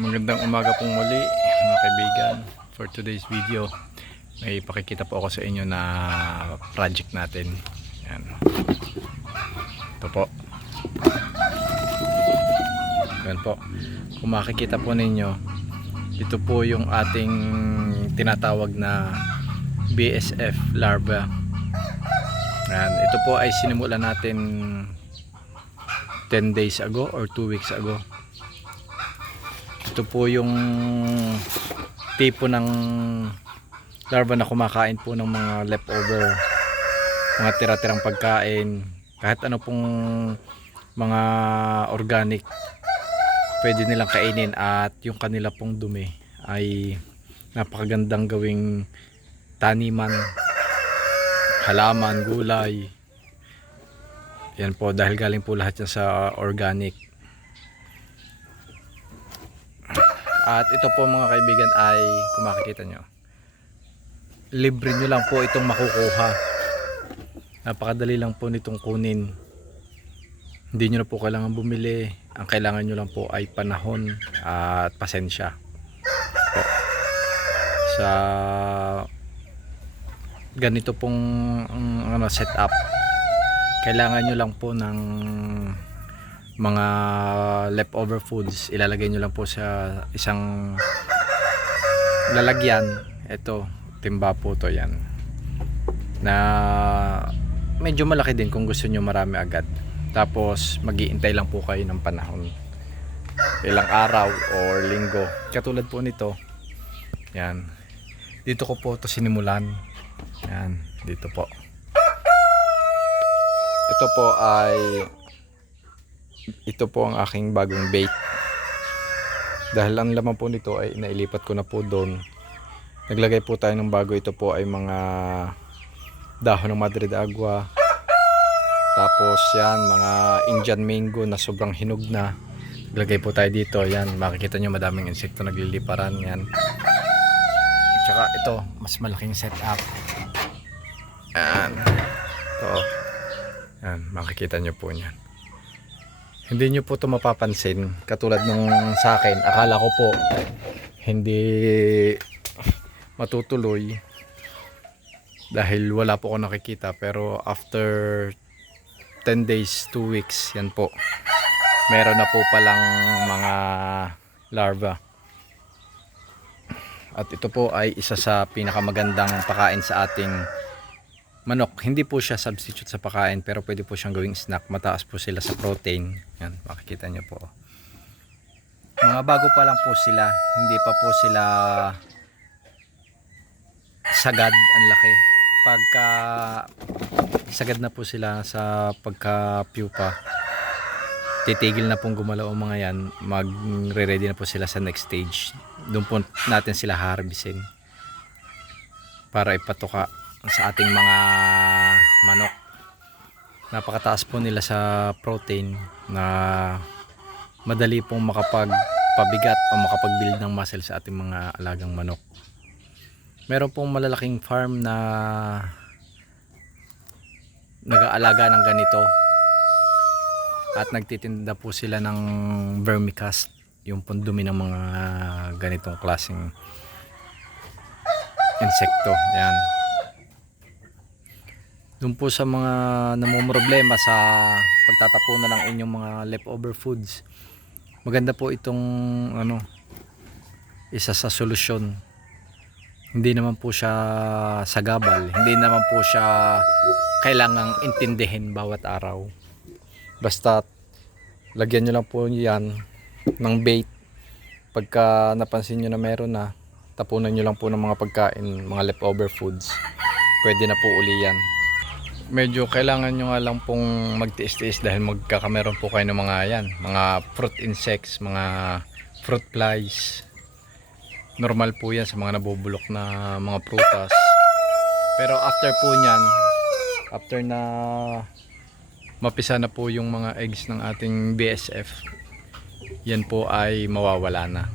Magandang umaga pong muli mga kaibigan. For today's video may pakikita po ako sa inyo na project natin. Yan. Ito po. Yan po. Kung makikita po ninyo, ito po yung ating tinatawag na BSF larva. Yan. Ito po ay sinimulan natin 10 days ago or 2 weeks ago. Ito po yung tipo ng larva na kumakain po ng mga leftover, mga tira-tirang pagkain, kahit ano pong mga organic pwede nilang kainin, at yung kanila pong dumi ay napakagandang gawing taniman, halaman, gulay. Yan po, dahil galing po lahat yan sa organic. At ito po mga kaibigan ay, kung makikita nyo, libre nyo lang po itong makukuha. Napakadali lang po nitong kunin. Hindi nyo na po kailangan bumili. Ang kailangan nyo lang po ay panahon at pasensya po. Sa ganito pong setup, kailangan nyo lang po ng mga leftover foods. Ilalagay nyo lang po sa isang lalagyan. Ito, timba po to yan, na medyo malaki din kung gusto nyo marami agad. Tapos mag-iintay lang po kayo ng panahon, ilang araw or linggo. Katulad po nito, yan, dito ko po to sinimulan. Yan, dito po. Ito po ang aking bagong bait. Dahil ang laman po nito ay nailipat ko na po doon. Naglagay po tayo ng bago. Ito po ay mga dahon ng Madre de Agua. Tapos yan, mga Indian mango na sobrang hinog na. Naglagay po tayo dito. Yan, makikita nyo madaming insekto nagliliparan. Yan. At saka ito, mas malaking setup. Yan. Ito. Yan, makikita nyo po yan. Hindi nyo po ito mapapansin. Katulad nung sa akin, akala ko po hindi matutuloy dahil wala po ako nakikita. Pero after 10 days, 2 weeks, yan po, meron na po palang mga larva. At ito po ay isa sa pinakamagandang pakain sa ating manok. Hindi po siya substitute sa pakain, pero pwede po siyang gawing snack. Mataas po sila sa protein. Yan, makikita nyo po. Mga bago pa lang po sila. Hindi pa po sila sagad. Ang laki. Pagka sagad na po sila sa pagka-pupa, titigil na pong gumalaw ang mga yan. Magre-ready na po sila sa next stage. Doon po natin sila harvestin para ipatuka sa ating mga manok. Napakataas po nila sa protein na madali pong makapagpabigat o makapag-build ng muscle sa ating mga alagang manok. Meron pong malalaking farm na nag-aalaga ng ganito at nagtitinda po sila ng vermicast, yung pundumi ng mga ganitong klaseng insekto. Yan. Doon po sa mga namumroblema sa pagtatapunan ng inyong mga leftover foods, maganda po itong isa sa solusyon. Hindi naman po siya sagabal, hindi naman po siya kailangang intindihin bawat araw. Basta lagyan nyo lang po yan ng bait. Pagka napansin nyo na meron na, tapunan nyo lang po ng mga pagkain, mga leftover foods, pwede na po uli yan. Medyo kailangan nyo nga lang pong magtiis-tiis dahil magkakameron po kayo ng mga yan, mga fruit insects, mga fruit flies. Normal po yan sa mga nabubulok na mga prutas. Pero after po nyan, after na mapisa na po yung mga eggs ng ating BSF, yan po ay mawawala na.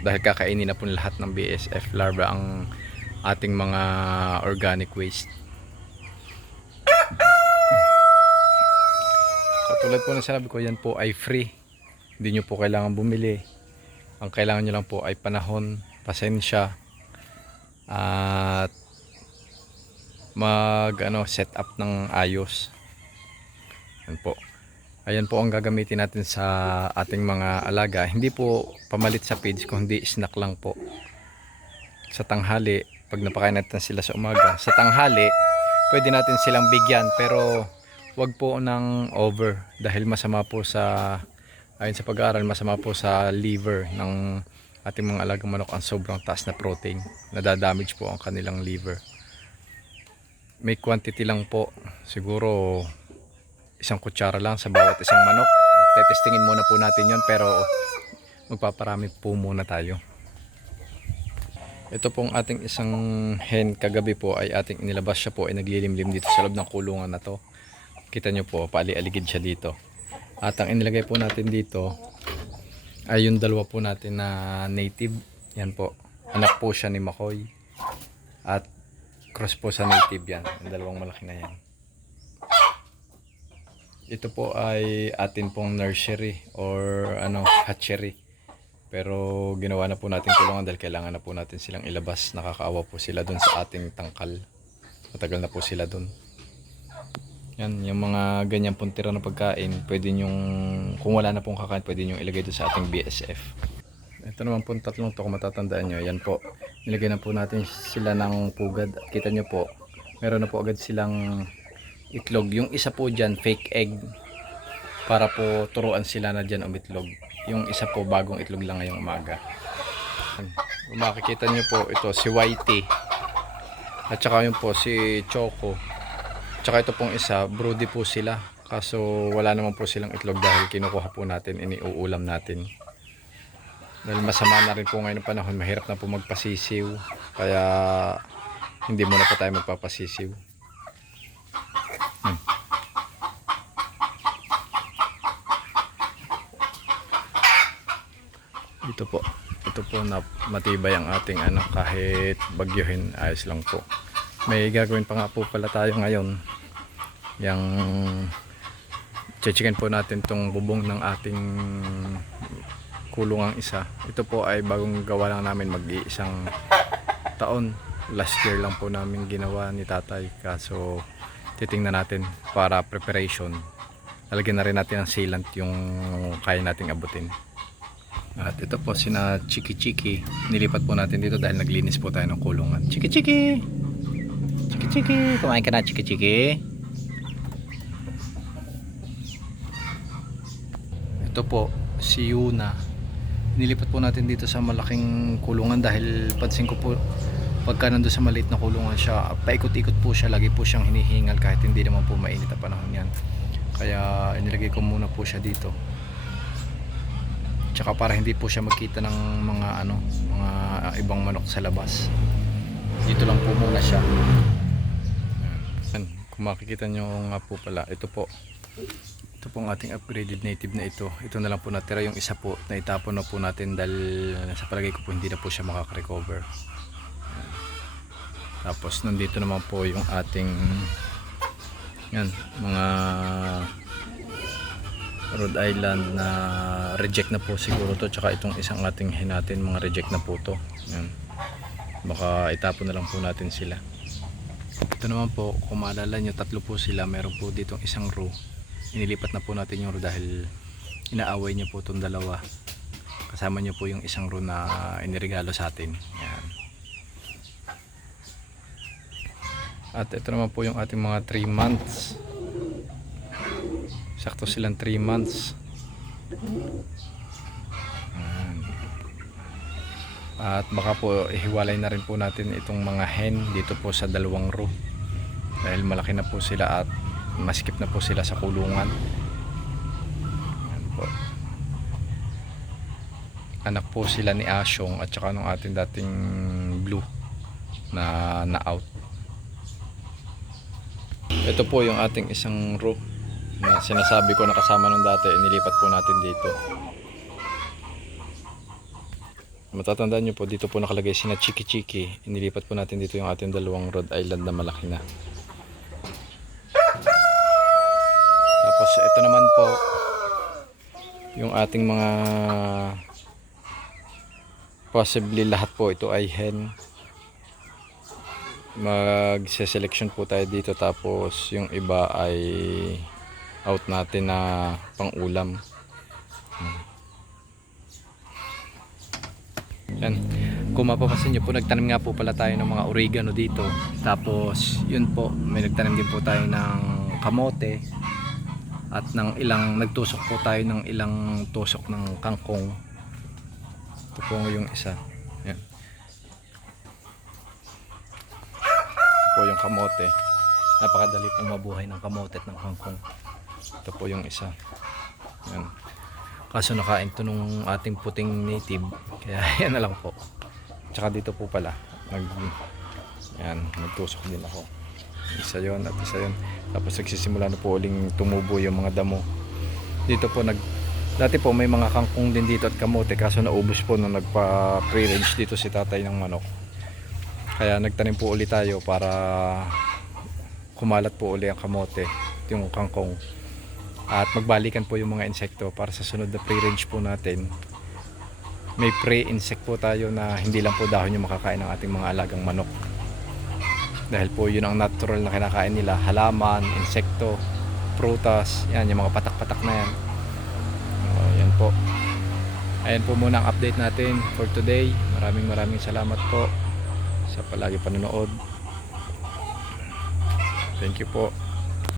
Dahil kakainin na po lahat ng BSF larva ang ating mga organic waste. Katulad po na sinabi ko, yan po ay free. Hindi nyo po kailangan bumili. Ang kailangan nyo lang po ay panahon, pasensya, at set up ng ayos. Yan po. Ayan po ang gagamitin natin sa ating mga alaga. Hindi po pamalit sa feeds, kundi snack lang po. Sa tanghali, pag napakain natin sila sa umaga, sa tanghali, pwede natin silang bigyan, pero wag po ng over, dahil masama po sa, ayon sa pag-aaral, masama po sa liver ng ating mga alagang manok ang sobrang taas na protein. Nadadamage po ang kanilang liver. May quantity lang po, siguro isang kutsara lang sa bawat isang manok. Tetestingin muna po natin yon, pero magpaparami po muna tayo. Ito pong ating isang hen kagabi po ay ating inilabas. Siya po ay naglilimlim dito sa loob ng kulungan na to. Kita nyo po, paali-aligid siya dito. At ang inilagay po natin dito ay yung dalawa po natin na native. Yan po, anak po siya ni Makoy. At cross po sa native yan, yung dalawang malaki na yan. Ito po ay atin pong nursery or hatchery. Pero ginawa na po natin kulungan dahil kailangan na po natin silang ilabas. Nakakaawa po sila dun sa ating tangkal. Matagal na po sila dun. Yan, yung mga ganyan pong tira ng pagkain, pwede nyong, kung wala na pong kakain, pwede nyong ilagay doon sa ating BSF. Ito naman po tatlong to, kung matatandaan nyo, yan po, nilagay na po natin sila ng pugad. At kita nyo po, meron na po agad silang itlog. Yung isa po dyan, fake egg, para po turuan sila na dyan umitlog. Yung isa po, bagong itlog lang ngayong umaga. Kung makikita nyo po, ito si Whitey, at saka yun po si Choco. Tsaka ito pong isa, broody po sila. Kaso wala naman po silang itlog dahil kinukuha po natin, iniuulam natin. Dahil masama na rin po ngayon ng panahon, mahirap na po magpasisiw. Kaya hindi muna po tayo magpapasisiw. Ito po na matibay ang ating kahit bagyohin, ayos lang po. May gagawin pa nga po pala tayo ngayon. Yang chichikin po natin tong bubong ng ating kulungang isa. Ito po ay bagong gawa lang namin, mag-iisang taon. Last year lang po namin ginawa ni tatay. Kaso titingnan natin para preparation. Lalagyan na rin natin ng sealant yung kaya nating abutin. At ito po sina Chiki Chiki. Nilipat po natin dito dahil naglinis po tayo ng kulungan. Chiki Chiki! Chiki Chiki! Kumain ka na, Chiki Chiki! Ito po si Yuna. Nilipat po natin dito sa malaking kulungan dahil pansin ko po pagka nandun sa maliit na kulungan siya, paikot-ikot po siya, lagi po siyang hinihingal kahit hindi naman po mainit na panahon yan. Kaya inilagay ko muna po siya dito. Tsaka para hindi po siya magkita ng mga ibang manok sa labas. Dito lang po muna siya. Yan. Kung makikita nyo nga po pala, ito pong ating upgraded native na ito. Ito na lang po natira, yung isa po na itapon na po natin dahil sa palagay ko po hindi na po siya makaka-recover. Tapos nandito naman po yung ating mga Rhode Island na reject na po siguro to, tsaka itong isang ating hen natin, mga reject na po to. Yan. Baka itapon na lang po natin sila. Ito naman po, kung maalala nyo, tatlo po sila. Meron po ditong isang row. Inilipat na po natin yung row dahil inaaway nyo po itong dalawa. Kasama nyo po yung isang row na iniregalo sa atin. Yan. At ito naman po yung ating mga 3 months. Sakto silang 3 months. At baka po ihiwalay na rin po natin itong mga hen dito po sa dalawang row. Dahil malaki na po sila at masikip na po sila sa kulungan. Ayan po. Anak po sila ni Asyong at saka nung ating dating blue na out. Ito po yung ating isang row na sinasabi ko na kasama nung dati, inilipat po natin dito. Matatandaan nyo po, dito po nakalagay sina Chiki Chiki. Inilipat po natin dito yung ating dalawang Rhode Island na malaki na. Tapos ito naman po, yung ating mga possibly lahat po ito ay hen. Magse-selection po tayo dito, tapos yung iba ay out natin na pang ulam. Yan. Kung mapapansin nyo po, nagtanim nga po pala tayo ng mga oregano dito. Tapos yun po, may nagtanim din po tayo ng kamote. At nagtusok po tayo ng ilang tusok ng kangkong. Ito po yung isa. Yan. Ito po yung kamote. Napakadali pong mabuhay ng kamote at ng kangkong. Ito po yung isa. Yan. Kaso nakain to nung ating puting native, kaya yan na lang po. Tsaka dito po pala nagtusok din ako. Isa yon at isa yon. Tapos nagsisimula na po uling tumubo yung mga damo. Dito po dati po may mga kangkong din dito at kamote, kaso naubos po nung nagpa pre-range dito si tatay ng manok. Kaya nagtanim po ulit tayo para kumalat po uli ang kamote, yung kangkong. At magbalikan po yung mga insekto para sa sunod na pre-range po natin. May pre-insect po tayo na hindi lang po dahon yung makakain ng ating mga alagang manok. Dahil po yun ang natural na kinakain nila, halaman, insekto, prutas, yan yung mga patak-patak na yan. Yan po. Ayan po muna ang update natin for today. Maraming salamat po sa palagi panonood. Thank you po.